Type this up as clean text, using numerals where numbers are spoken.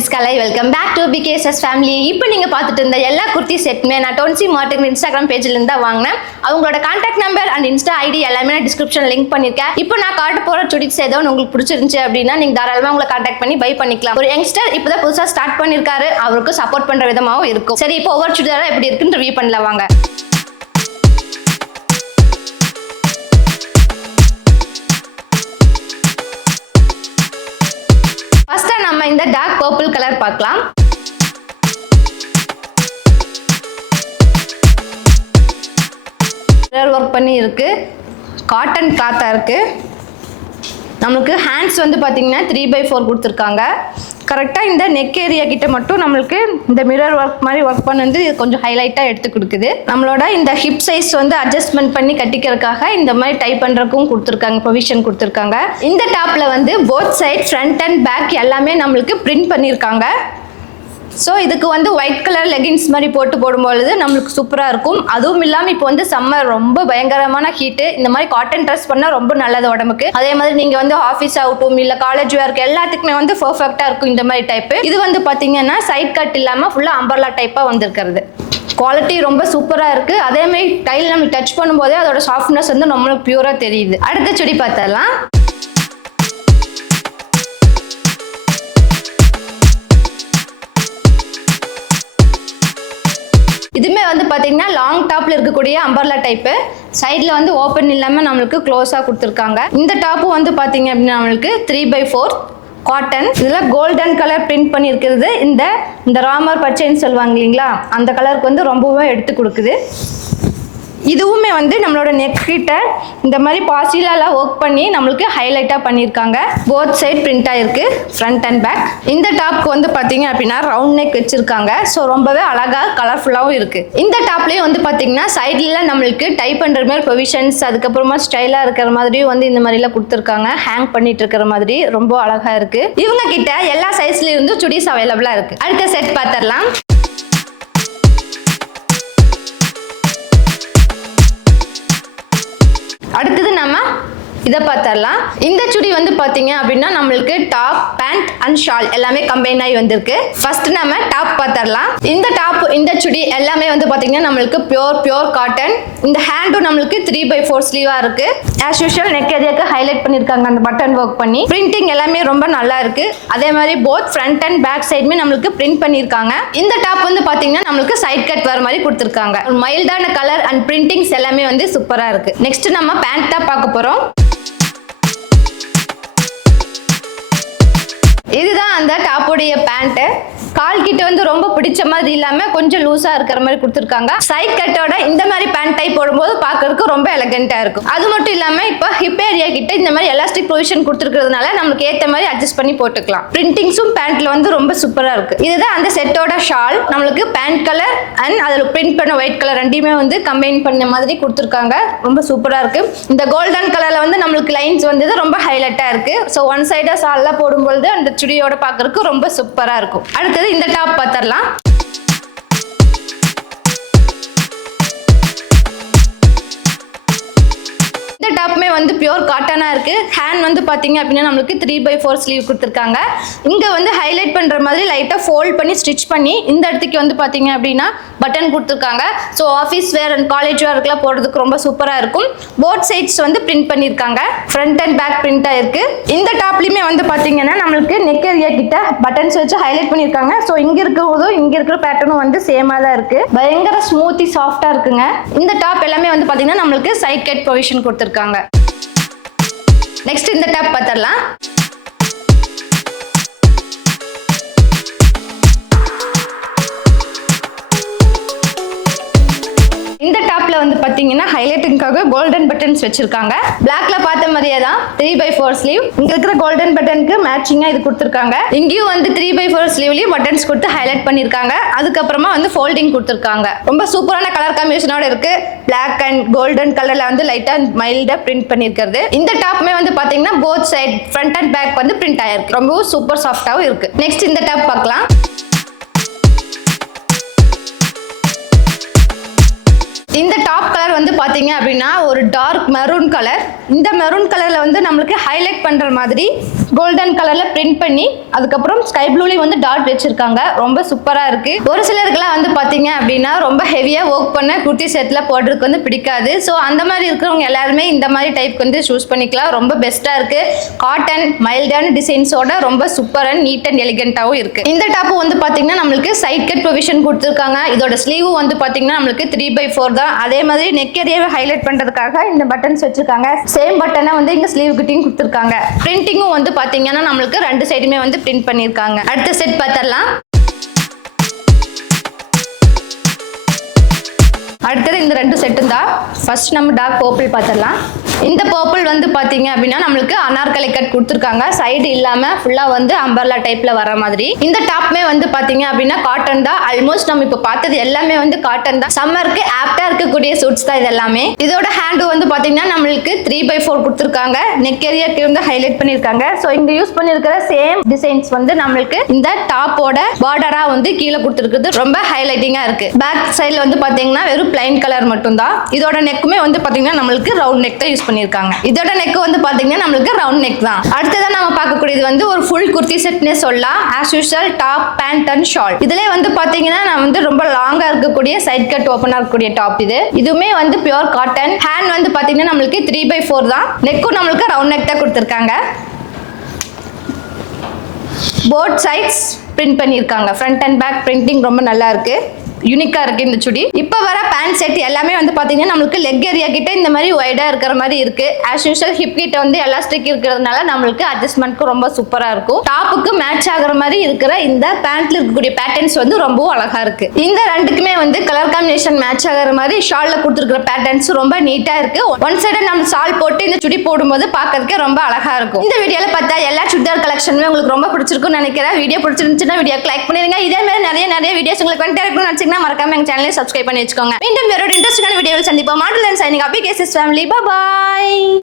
is Kalai. Welcome back to BKSS family. இப்போ நீங்க பார்த்துட்டு இருந்த எல்லா குர்த்தி செட்டுமே நான் டோன்சி மார்ட்டின் இன்ஸ்டாகிராம் பேஜ்ல இருந்து தான் வாங்கினேன். அவங்களோட contact number and insta ID எல்லாமே நான் டிஸ்கிரிப்ஷன் லிங்க் பண்ணிருக்கேன். இப்போ நான் காட்ட போற சுடிஸ் ஏதோ உங்களுக்கு பிடிச்சிருந்துச்சு அப்படின்னா நீங்க தாராளமா உங்களை கான்டாக்ட் பண்ணி பை பண்ணிக்கலாம். ஒரு யங்ஸ்டர் இப்பதான் புதுசா ஸ்டார்ட் பண்ணிருக்காரு, அவருக்கு சப்போர்ட் பண்ற விதமாவும் இருக்கும். சரி, இப்போ ஒவ்வொரு சுடிதாரா எப்படி இருக்குன்னு ரிவ்யூ பண்ணலாம் வாங்க. நம்ம இந்த டார்க் பர்பிள் கலர் பார்க்கலாம். மிரர் ஒர்க் பண்ணி இருக்கு, காட்டன் கிளாத்தா இருக்கு. நமக்கு ஹேண்ட்ஸ் வந்து பாத்தீங்கன்னா 3/4 கொடுத்துருக்காங்க. கரெக்டாக இந்த நெக் ஏரியா கிட்ட மட்டும் நம்மளுக்கு இந்த மிரர் ஒர்க் மாதிரி ஒர்க் பண்ணி கொஞ்சம் ஹைலைட்டாக எடுத்து கொடுக்குது. நம்மளோட இந்த ஹிப் சைஸ் வந்து அட்ஜஸ்ட்மெண்ட் பண்ணி கட்டிக்கிறதுக்காக இந்த மாதிரி டைப் பண்ணுறதுக்கும் கொடுத்துருக்காங்க, ப்ரொவிஷன் கொடுத்துருக்காங்க. இந்த டாப்பில் வந்து both side front and back எல்லாமே நம்மளுக்கு பிரிண்ட் பண்ணியிருக்காங்க. ஸோ இதுக்கு வந்து ஒயிட் கலர் லெகின்ஸ் மாதிரி போடும்பொழுது நம்மளுக்கு சூப்பராக இருக்கும். அதுவும் இல்லாமல் இப்போ வந்து சம்மர் ரொம்ப பயங்கரமான ஹீட்டு, இந்த மாதிரி காட்டன் ட்ரெஸ் பண்ணால் ரொம்ப நல்லது உடம்புக்கு. அதே மாதிரி நீங்கள் வந்து ஆஃபீஸ் ஆகட்டும் இல்லை காலேஜ் வேர்க்கு எல்லாத்துக்குமே வந்து பர்ஃபெக்டாக இருக்கும் இந்த மாதிரி டைப்பு. இது வந்து பார்த்தீங்கன்னா சைட் கட் இல்லாமல் ஃபுல்லாக அம்பர்லா டைப்பாக வந்திருக்கிறது. குவாலிட்டி ரொம்ப சூப்பராக இருக்குது. அதே மாதிரி கையில் நம்ம டச் பண்ணும்போதே அதோட சாஃப்ட்னஸ் வந்து நம்மளுக்கு பியூராக தெரியுது. அடுத்த சுடி பார்த்தரலாம். இதுமே வந்து பார்த்தீங்கன்னா லாங் டாப்ல இருக்கக்கூடிய அம்பர்லா டைப்பு. சைடில் வந்து ஓப்பன் இல்லாமல் நம்மளுக்கு க்ளோஸாக கொடுத்துருக்காங்க. இந்த டாப்பு வந்து பார்த்தீங்க அப்படின்னா நம்மளுக்கு 3/4 காட்டன். இதில் கோல்டன் கலர் பிரிண்ட் பண்ணியிருக்கிறது இந்த ராமர் பச்சைன்னு சொல்லுவாங்க இல்லைங்களா, அந்த கலருக்கு வந்து ரொம்பவே எடுத்து கொடுக்குது. இதுவுமே வந்து நம்மளோட நெக் கிட்ட இந்த மாதிரி பாசிலாலாம் ஒர்க் பண்ணி நம்மளுக்கு ஹைலைட்டாக பண்ணியிருக்காங்க. போத் சைட் பிரிண்ட் ஆயிருக்கு, ஃப்ரண்ட் அண்ட் பேக். இந்த டாப்க்கு வந்து பார்த்தீங்க அப்படின்னா ரவுண்ட் நெக் வச்சிருக்காங்க. ஸோ ரொம்பவே அழகாக கலர்ஃபுல்லாகவும் இருக்கு. இந்த டாப்லேயும் வந்து பார்த்தீங்கன்னா சைடில் நம்மளுக்கு டைப் பண்ணுற மாதிரி ப்ரொவிஷன்ஸ், அதுக்கப்புறமா ஸ்டைலாக இருக்கிற மாதிரியும் வந்து இந்த மாதிரிலாம் கொடுத்துருக்காங்க. ஹேங் பண்ணிட்டு இருக்கிற மாதிரி ரொம்ப அழகாக இருக்கு. இவங்க கிட்ட எல்லா சைஸ்லேயும் வந்து சுடிஸ் அவைலபிளாக இருக்கு. அடுத்த செட் பார்த்துடலாம். அடுத்தது நம்ம இதை பார்த்தரலாம். இந்த சுடி வந்து பார்த்தீங்க அப்படின்னா நம்மளுக்கு டாப், பேண்ட் அண்ட் ஷால் எல்லாமே கம்பைன் ஆகி வந்திருக்கு. ஃபர்ஸ்ட் நம்ம டாப் பார்த்தரலாம். இந்த டாப், இந்த சுடி எல்லாமே வந்து பார்த்தீங்கன்னா நம்மளுக்கு பியோர் காட்டன். இந்த ஹேண்டும் நம்மளுக்கு 3/4 ஸ்லீவா இருக்கு. ஆஸ் யூஷுவல் நெக் ஏரியாக்கு ஹைலைட் பண்ணியிருக்காங்க அந்த பட்டன் ஒர்க் பண்ணி. பிரிண்டிங் எல்லாமே ரொம்ப நல்லா இருக்கு. அதே மாதிரி போத் ஃப்ரண்ட் அண்ட் பேக் சைடுமே நம்மளுக்கு பிரிண்ட் பண்ணியிருக்காங்க. இந்த டாப் வந்து பார்த்தீங்கன்னா நம்மளுக்கு சைட் கட் வர மாதிரி கொடுத்துருக்காங்க. மைல்டான கலர் அண்ட் பிரிண்டிங்ஸ் எல்லாமே வந்து சூப்பரா இருக்கு. நெக்ஸ்ட் நம்ம பேண்ட் தான் பார்க்க போறோம். இதுதான் அந்த டாப்போடைய பேண்ட். கால் கிட்ட வந்து ரொம்ப பிடிச்ச மாதிரி இல்லாம கொஞ்சம் லூசா இருக்கிற மாதிரி கொடுத்துருக்காங்க. சைட் கட்டோட இந்த மாதிரி பேண்ட் டைப் போடும்போது பார்க்கறதுக்கு ரொம்ப எலகென்ட்டா இருக்கும். அது மட்டும் இல்லாம இப்ப ஹிப் ஏரியா கிட்ட இந்த மாதிரி எலாஸ்டிக் ப்ரொவிஷன் கொடுத்துருக்கிறதுனால நமக்கு ஏத்த மாதிரி அட்ஜஸ்ட் பண்ணி போட்டுக்கலாம். பிரிண்டிங்ஸும் பேண்ட்ல வந்து ரொம்ப சூப்பரா இருக்கு. இதுதான் அந்த செட்டோட ஷால். நம்மளுக்கு பேண்ட் கலர் அண்ட் அதில் பிரிண்ட் பண்ண ஒயிட் கலர் ரெண்டுமே வந்து கம்பைன் பண்ண மாதிரி கொடுத்துருக்காங்க. ரொம்ப சூப்பரா இருக்கு. இந்த கோல்டன் கலர்ல வந்து நம்மளுக்கு லைன்ஸ் வந்து ரொம்ப ஹைலைட்டா இருக்கு. ஸோ ஒன் சைடா ஷால்லாம் போடும்போது அந்த சுடியோட பார்க்கறதுக்கு ரொம்ப சூப்பரா இருக்கும். அடுத்தது இந்த டாப் பார்த்தரலாம். இந்த டாப்புமே வந்து பியூர் காட்டனா இருக்கு. ஹேண்ட் வந்து பாத்தீங்க அப்படின்னா நம்மளுக்கு 3/4 ஸ்லீவ் கொடுத்துருக்காங்க. இங்க வந்து ஹைலைட் பண்ற மாதிரி லைட்டா ஃபோல்ட் பண்ணி ஸ்டிச் பண்ணி இந்த இடத்துக்கு வந்து பாத்தீங்க அப்படின்னா பட்டன் கொடுத்துருக்காங்க. So office wear and college வேர்க்குலாம் போடுறதுக்கு ரொம்ப சூப்பரா இருக்கும். போத் சைட்ஸ் வந்து பிரிண்ட் பண்ணியிருக்காங்க. ஃப்ரண்ட் அண்ட் பேக் பிரிண்ட் ஆயிருக்கு. இந்த டாப்லயுமே வந்து பாத்தீங்கன்னா நம்மளுக்கு நெக் ஏரியா கிட்ட பட்டன்ஸ் வச்சு ஹைலைட் பண்ணியிருக்காங்க. ஸோ இங்க இருக்கிறதும் இங்க இருக்கிற பேட்டர்னும் வந்து சேமா தான் இருக்கு. பயங்கர ஸ்மூத்தி சாஃப்டா இருக்குங்க. இந்த டாப் எல்லாமே வந்து பாத்தீங்கன்னா நம்மளுக்கு சைட் கட் ப்ரொவிஷன் கொடுத்துருக்காங்க. நெக்ஸ்ட் இந்த டாப் பார்த்தரலாம். இந்த டாப்ல வந்து பாத்தீங்கன்னா ஹைலைட்டிங்காக கோல்டன் பட்டன்ஸ் வச்சிருக்காங்க. பிளாக்ல பார்த்த மாதிரியே தான் 3/4 ஸ்லீவ். இங்க இருக்கிற கோல்டன் பட்டனுக்கு மேட்சிங்கா இது கொடுத்துருக்காங்க. இங்கேயும் வந்து 3/4 ஸ்லீவ்லயும் பட்டன்ஸ் கொடுத்து ஹைலைட் பண்ணிருக்காங்க. அதுக்கப்புறமா வந்து ஃபோல்டிங் கொடுத்துருக்காங்க. ரொம்ப சூப்பரான கலர் காம்பினேஷனோட இருக்கு. பிளாக் அண்ட் கோல்டன் கலர்ல வந்து லைட்டா மைல்டா பிரிண்ட் பண்ணிருக்கிறது. இந்த டாப்மே வந்து பாத்தீங்கன்னா both side front and back வந்து பிரிண்ட் ஆயிருக்கு. ரொம்பவும் சூப்பர் சாஃப்டாவும் இருக்கு. நெக்ஸ்ட் இந்த டாப் பார்க்கலாம். இந்த டாப் கலர் வந்து பாத்தீங்க பாத்தீங்க அப்படின்னா ஒரு டார்க் மெரூன் கலர். இந்த மெரூன் கலர்ல வந்து நம்மளுக்கு ஹைலைட் பண்ற மாதிரி கோல்டன் கலர்ல பிரிண்ட் பண்ணி அதுக்கப்புறம் ஸ்கை ப்ளூலயும் வந்து டாட் வச்சிருக்காங்க. ரொம்ப சூப்பரா இருக்கு. ஒரு சிலருக்குலாம் வந்து பாத்தீங்க அப்படின்னா ரொம்ப ஹெவியா ஒர்க் பண்ண குர்த்தி செட்ல போடுறதுக்கு வந்து பிடிக்காது. ஸோ அந்த மாதிரி இருக்கிறவங்க எல்லாருமே இந்த மாதிரி டைப் வந்து சூஸ் பண்ணிக்கலாம். ரொம்ப பெஸ்டா இருக்கு. காட்டன் மைல்டான டிசைன்ஸோட ரொம்ப சூப்பர் அண்ட் நீட் அண்ட் எலிகென்ட்டாவும் இருக்கு. இந்த டாப் வந்து பாத்தீங்கன்னா நம்மளுக்கு சைட் கட் ப்ரொவிஷன் கொடுத்துருக்காங்க. இதோட ஸ்லீவ் வந்து பாத்தீங்கன்னா நம்மளுக்கு 3/4 தான். அதே மாதிரி நெக் ஏரியாவை ஹைலைட் பண்றதுக்காக இந்த பட்டன்ஸ் வச்சிருக்காங்க. சேம் பட்டனை வந்து இங்க ஸ்லீவ் கிட்டையும் கொடுத்துருக்காங்க. பிரிண்டிங்கும் வந்து பாத்தீங்கன்னா நம்மளுக்கு ரெண்டு சைடுமே வந்து பிரிண்ட் பண்ணிருக்காங்க. அடுத்த செட் பார்த்தரலாம். அடுத்தது இந்த ரெண்டு செட்டும் தான். ஃபர்ஸ்ட் நம்ம டார்க் பர்பிள் பார்த்தரலாம். இந்த பர்பிள் வந்து பாத்தீங்க அப்படின்னா நம்மளுக்கு அனார்கலி கட் கொடுத்துருக்காங்க. சைடு இல்லாம ஃபுல்லா வந்து அம்பர்லா டைப்ல வர மாதிரி. இந்த டாப்மே வந்து பாத்தீங்க அப்படின்னா காட்டன் தான். ஆல்மோஸ்ட் நம்ம இப்ப பார்த்தது எல்லாமே வந்து காட்டன் தான். சம்மருக்கு ஆப்டா இருக்கக்கூடிய சூட்ஸ் தான் இது எல்லாமே. இதோட ஹேண்ட் வந்து பாத்தீங்கன்னா நம்மளுக்கு 3/4 கொடுத்துருக்காங்க. நெக் ஏரியாக்கு வந்து ஹைலைட் பண்ணிருக்காங்க. ஸோ இங்க யூஸ் பண்ணிருக்கிற சேம் டிசைன்ஸ் வந்து நம்மளுக்கு இந்த டாப்போட பார்டரா வந்து கீழே கொடுத்துருக்குது. ரொம்ப ஹைலைட்டிங்கா இருக்கு. பேக் சைட்ல வந்து பாத்தீங்கன்னா வெறும் பிளைன் கலர் மட்டும் தான். இதோட நெக்குமே வந்து பாத்தீங்கன்னா நம்மளுக்கு ரவுண்ட் நெக் தான் யூஸ் பண்ணிருக்காங்க. இதோட நெக் வந்து பாத்தீங்கன்னா நம்மளுக்கு ரவுண்ட் நெக் தான். அடுத்ததான் நம்ம பார்க்கக்கூடியது வந்து ஒரு ஃபுல் குர்த்தி செட்னே சொல்லலாம். As usual top pant and shawl. இதுல வந்து பாத்தீங்கன்னா நான் வந்து ரொம்ப லாங்கா இருக்கக்கூடிய சைட் கட் ஓபனா இருக்கக்கூடிய டாப் இது. இதுவுமே வந்து பியூர் காட்டன். ஹேண்ட் வந்து பாத்தீங்கன்னா நம்மளுக்கு 3/4 தான். நெக்கும் நம்மளுக்கு ரவுண்ட் நெக் தான் கொடுத்துருக்காங்க. போத் சைட்ஸ் பிரிண்ட் பண்ணிருக்காங்க. ஃப்ரண்ட் அண்ட் பேக் பிரிண்டிங் ரொம்ப நல்லா இருக்கு. யூனிக்கா இருக்கு இந்த சுடி. இப்போ வர பேண்ட் செட் எல்லாமே வந்து பாத்தீங்கன்னா நம்மளுக்கு லெக் ஏரியா கிட்ட இந்த மாதிரி வைடா இருக்கிற மாதிரி இருக்கு. ஆஸ் யூஷுவல் ஹிப் கிட்ட வந்து எலாஸ்டிக் இருக்கிறதுனால நம்மளுக்கு அட்ஜஸ்ட்மெண்ட்க்கு ரொம்ப சூப்பரா இருக்கும். டாப்புக்கு மேட்ச் ஆகுற மாதிரி இருக்கிற இந்த பேண்ட்ல இருக்கக்கூடிய பேட்டர்ன்ஸ் வந்து ரொம்பவும் அழகா இருக்கு. இந்த ரெண்டுக்குமே வந்து கலர் காம்பினேஷன் மேட்ச் ஆகுற மாதிரி ஷால்ல கொடுத்துருக்கிற பேட்டர்ன்ஸ் ரொம்ப நீட்டா இருக்கு. ஒன் சைடு நம்ம ஷால் போட்டு இந்த சுடி போடும்போது பார்க்கறதுக்கு ரொம்ப அழகா இருக்கும். இந்த வீடியோல பார்த்தா எல்லா சுடிதார் கலெக்ஷனுமே உங்களுக்கு ரொம்ப பிடிச்சிருக்கும்னு நினைக்கிறேன். வீடியோ பிடிச்சிருந்துச்சுன்னா வீடியோக்கு லைக் பண்ணிருங்க. இதே மாதிரி நிறைய வீடியோஸ் உங்களுக்கு வந்து மறக்காம எங்க சேனலை சப்ஸ்கிரைப் பண்ணி வச்சுக்கோங்க. மீண்டும் வேற ஒரு இன்ட்ரெஸ்டிங்கான வீடியோவில் சந்திப்போம். Model and shining up cases family. Bye by.